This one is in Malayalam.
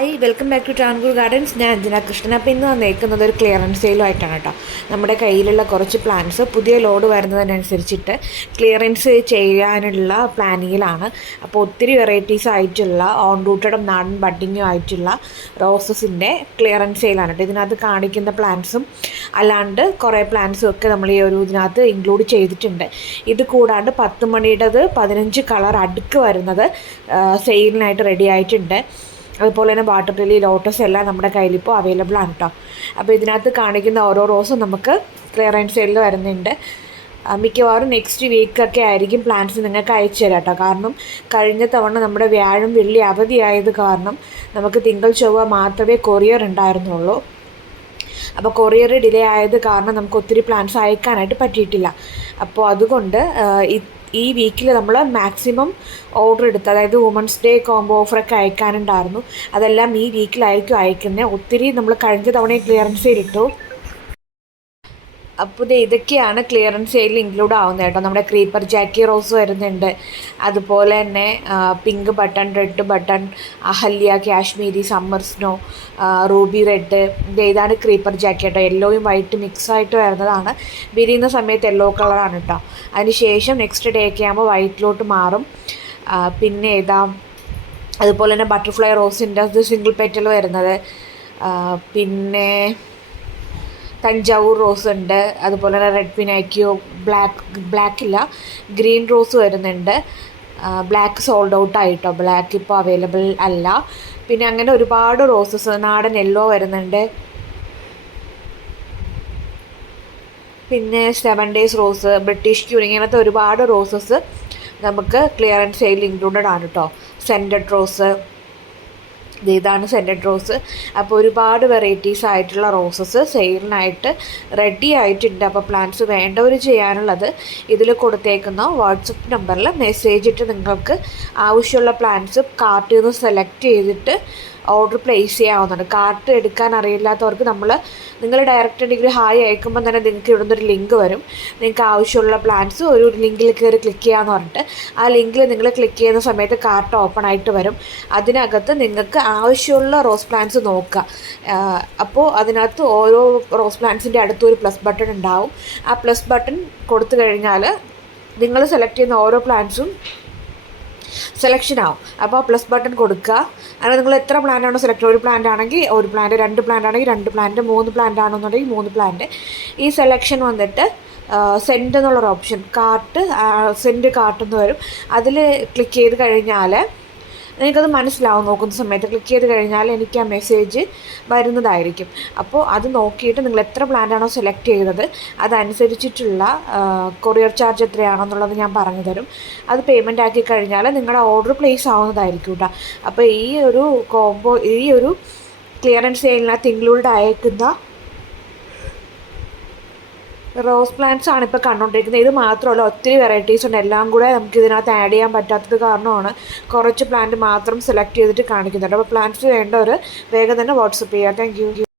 Hi, welcome back to Travancore Gardens. ഞാൻ അഞ്ജന കൃഷ്ണൻ. അപ്പോൾ ഇന്ന് വന്നേക്കുന്നത് ഒരു ക്ലിയറൻസ് സെയിലുമായിട്ടാണ് കേട്ടോ. നമ്മുടെ കയ്യിലുള്ള കുറച്ച് പ്ലാന്റ്സ് പുതിയ ലോഡ് വരുന്നതിനനുസരിച്ചിട്ട് ക്ലിയറൻസ് ചെയ്യാനുള്ള പ്ലാനിങ്ങിലാണ്. അപ്പോൾ ഒത്തിരി വെറൈറ്റീസ് ആയിട്ടുള്ള ഓൺ റൂട്ടഡും നാടൻ ബഡ്ഡിങ്ങും ആയിട്ടുള്ള റോസസിൻ്റെ ക്ലിയറൻസ് സെയിലാണ് കേട്ടോ. ഇതിനകത്ത് കാണിക്കുന്ന പ്ലാന്റ്സും അല്ലാണ്ട് കുറേ പ്ലാന്റ്സും ഒക്കെ നമ്മൾ ഈ ഒരു ഇതിനകത്ത് ഇൻക്ലൂഡ് ചെയ്തിട്ടുണ്ട്. ഇത് കൂടാണ്ട് 10 മണിയുടേത് 15 കളർ അടുക്ക് വരുന്നത് സെയിലിനായിട്ട് റെഡി ആയിട്ടുണ്ട്. അതുപോലെ തന്നെ വാട്ടർ ലില്ലി, ലോട്ടസ് എല്ലാം നമ്മുടെ കയ്യിലിപ്പോൾ അവൈലബിൾ ആണ് കേട്ടോ. അപ്പോൾ ഇതിനകത്ത് കാണിക്കുന്ന ഓരോ റോസും നമുക്ക് ക്ലിയറൻസ് സെയിലിൽ വരുന്നുണ്ട്. മിക്കവാറും നെക്സ്റ്റ് വീക്കൊക്കെ ആയിരിക്കും പ്ലാന്റ്സ് നിങ്ങൾക്ക് അയച്ചു തരാം കേട്ടോ. കാരണം കഴിഞ്ഞ തവണ നമ്മുടെ വ്യാഴം വെള്ളി അവധിയായത് കാരണം നമുക്ക് തിങ്കൾ ചൊവ്വ മാത്രമേ കൊറിയർ ഉണ്ടായിരുന്നുള്ളൂ. അപ്പോൾ കൊറിയർ ഡിലേ ആയത് കാരണം നമുക്ക് ഒത്തിരി പ്ലാന്റ്സ് അയക്കാനായിട്ട് പറ്റിയിട്ടില്ല. അപ്പോൾ അതുകൊണ്ട് ഈ വീക്കിൽ നമ്മൾ മാക്സിമം ഓർഡർ എടുത്ത്, അതായത് വുമൻസ് ഡേ കോംബോ ഓഫറൊക്കെ അയക്കാനുണ്ടായിരുന്നു. അതെല്ലാം ഈ വീക്കിലായിരിക്കും അയക്കുന്നത്. ഒത്തിരി നമ്മൾ കഴിഞ്ഞ തവണ ക്ലിയറൻസ് ചെയ്തിട്ടു. അപ്പോൾ ഇതൊക്കെയാണ് ക്ലിയറൻസ് സെയിലിൽ ഇൻക്ലൂഡ് ആവുന്നത് കേട്ടോ. നമ്മുടെ ക്രീപ്പർ ജാക്കി റോസ് വരുന്നുണ്ട്. അതുപോലെ തന്നെ pink button, red button, Ahalya, Kashmiri, summer snow, Ruby red, ഇതാണ് ക്രീപ്പർ ജാക്കി കേട്ടോ. യെല്ലോയും വൈറ്റ് മിക്സ് ആയിട്ട് വരുന്നതാണ്. വിരിയുന്ന സമയത്ത് യെല്ലോ കളറാണ് കേട്ടോ. അതിന് ശേഷം നെക്സ്റ്റ് ഡേ ഒക്കെ ആകുമ്പോൾ വൈറ്റിലോട്ട് മാറും. പിന്നെ അതുപോലെ തന്നെ ബട്ടർഫ്ലൈ റോസിൻ്റെ അത് സിംഗിൾ പെറ്റൽ വരുന്നത്. പിന്നെ തഞ്ചാവൂർ റോസ് ഉണ്ട്. അതുപോലെ തന്നെ റെഡ് പിനാക്കിയോ, ബ്ലാക്കില്ല, ഗ്രീൻ റോസ് വരുന്നുണ്ട്. ബ്ലാക്ക് സോൾഡ് ഔട്ട് ആയിട്ടോ, ബ്ലാക്ക് ഇപ്പോൾ അവൈലബിൾ അല്ല. പിന്നെ അങ്ങനെ ഒരുപാട് റോസസ്, നാടൻ യെല്ലോ വരുന്നുണ്ട്. പിന്നെ 7 ഡേയ്സ് റോസ്, ബ്രിട്ടീഷ് ക്യൂൻ, ഇങ്ങനത്തെ ഒരുപാട് റോസസ് നമുക്ക് ക്ലിയറൻസ് സെയിൽ ഇൻക്ലൂഡഡ് ആണ് കേട്ടോ. സെൻറ്റഡ് റോസ്, ഇതാണ് സെൻറ്റഡ് റോസ്. അപ്പോൾ ഒരുപാട് വെറൈറ്റീസ് ആയിട്ടുള്ള റോസസ് സെയിലിനായിട്ട് റെഡി ആയിട്ടുണ്ട്. അപ്പോൾ പ്ലാന്റ്സ് വേണ്ടവർ ചെയ്യാനുള്ളത് ഇതിൽ കൊടുത്തേക്കുന്ന വാട്സപ്പ് നമ്പറിൽ മെസ്സേജ് ഇട്ട് നിങ്ങൾക്ക് ആവശ്യമുള്ള പ്ലാന്റ്സ് കാർട്ടിൽ നിന്ന് സെലക്ട് ചെയ്തിട്ട് ഓർഡർ പ്ലേസ് ചെയ്യാവുന്നതാണ്. കാർട്ട് എടുക്കാൻ അറിയില്ലാത്തവർക്ക് നിങ്ങൾ ഡയറക്റ്റ് ഉണ്ടെങ്കിൽ ഹായ് അയക്കുമ്പോൾ തന്നെ നിങ്ങൾക്ക് ഇവിടെ നിന്നൊരു ലിങ്ക് വരും. നിങ്ങൾക്ക് ആവശ്യമുള്ള പ്ലാന്റ്സ് ഒരു ലിങ്കിൽ കയറി ക്ലിക്ക് ചെയ്യാമെന്ന് പറഞ്ഞിട്ട് ആ ലിങ്കിൽ നിങ്ങൾ ക്ലിക്ക് ചെയ്യുന്ന സമയത്ത് കാർട്ട് ഓപ്പൺ ആയിട്ട് വരും. അതിനകത്ത് നിങ്ങൾക്ക് ആവശ്യമുള്ള റോസ് പ്ലാന്റ്സ് നോക്കുക. അപ്പോൾ അതിനകത്ത് ഓരോ റോസ് പ്ലാന്റ്സിൻ്റെ അടുത്തും ഒരു പ്ലസ് ബട്ടൺ ഉണ്ടാവും. ആ പ്ലസ് ബട്ടൺ കൊടുത്തു കഴിഞ്ഞാൽ നിങ്ങൾ സെലക്ട് ചെയ്യുന്ന ഓരോ പ്ലാന്റ്സും സെലക്ഷൻ ആവും. അപ്പോൾ പ്ലസ് ബട്ടൺ കൊടുക്കുക. അങ്ങനെ നിങ്ങൾ എത്ര പ്ലാന്റ് ആണോ സെലക്ട് ചെയ്യുക, ഒരു പ്ലാന്റ് ആണെങ്കിൽ ഒരു പ്ലാന്റ്, 2 പ്ലാന്റ് ആണെങ്കിൽ 2 പ്ലാന്റ്, 3 പ്ലാന്റ് ആണെന്നുണ്ടെങ്കിൽ 3 പ്ലാന്റ്. ഈ സെലക്ഷൻ വന്നിട്ട് സെൻഡ് എന്നുള്ളൊരു ഓപ്ഷൻ, സെൻഡ് കാർട്ട് എന്ന് വരും. അതിൽ ക്ലിക്ക് ചെയ്ത് കഴിഞ്ഞാൽ എനിക്കത് മനസ്സിലാവും. നോക്കുന്ന സമയത്ത് ക്ലിക്ക് ചെയ്ത് കഴിഞ്ഞാൽ എനിക്ക് ആ മെസ്സേജ് വരുന്നതായിരിക്കും. അപ്പോൾ അത് നോക്കിയിട്ട് നിങ്ങൾ എത്ര പ്ലാന്റ് ആണോ സെലക്ട് ചെയ്തത് അതനുസരിച്ചിട്ടുള്ള കൊറിയർ ചാർജ് എത്രയാണെന്നുള്ളത് ഞാൻ പറഞ്ഞു തരും. അത് പേയ്മെൻറ്റ് ആക്കി കഴിഞ്ഞാൽ നിങ്ങളുടെ ഓർഡർ പ്ലേസ് ആവുന്നതായിരിക്കും കേട്ടോ. അപ്പോൾ ഈ ഒരു ക്ലിയറൻസ് സെയിലിനകത്ത് ഇൻക്ലൂഡ് അയക്കുന്ന റോസ് പ്ലാന്റ്സ് ആണ് ഇപ്പോൾ കണ്ടുകൊണ്ടിരിക്കുന്നത്. ഇത് മാത്രമല്ല, ഒത്തിരി വെറൈറ്റീസ് ഉണ്ട്. എല്ലാം കൂടെ നമുക്ക് ഇതിനകത്ത് ആഡ് ചെയ്യാൻ പറ്റാത്തത് കാരണമാണ് കുറച്ച് പ്ലാന്റ് മാത്രം സെലക്ട് ചെയ്തിട്ട് കാണിക്കുന്നുണ്ട്. അപ്പോൾ പ്ലാന്റ്സ് വേണ്ടവർ വേഗം തന്നെ വാട്സപ്പ് ചെയ്യുക. Thank you.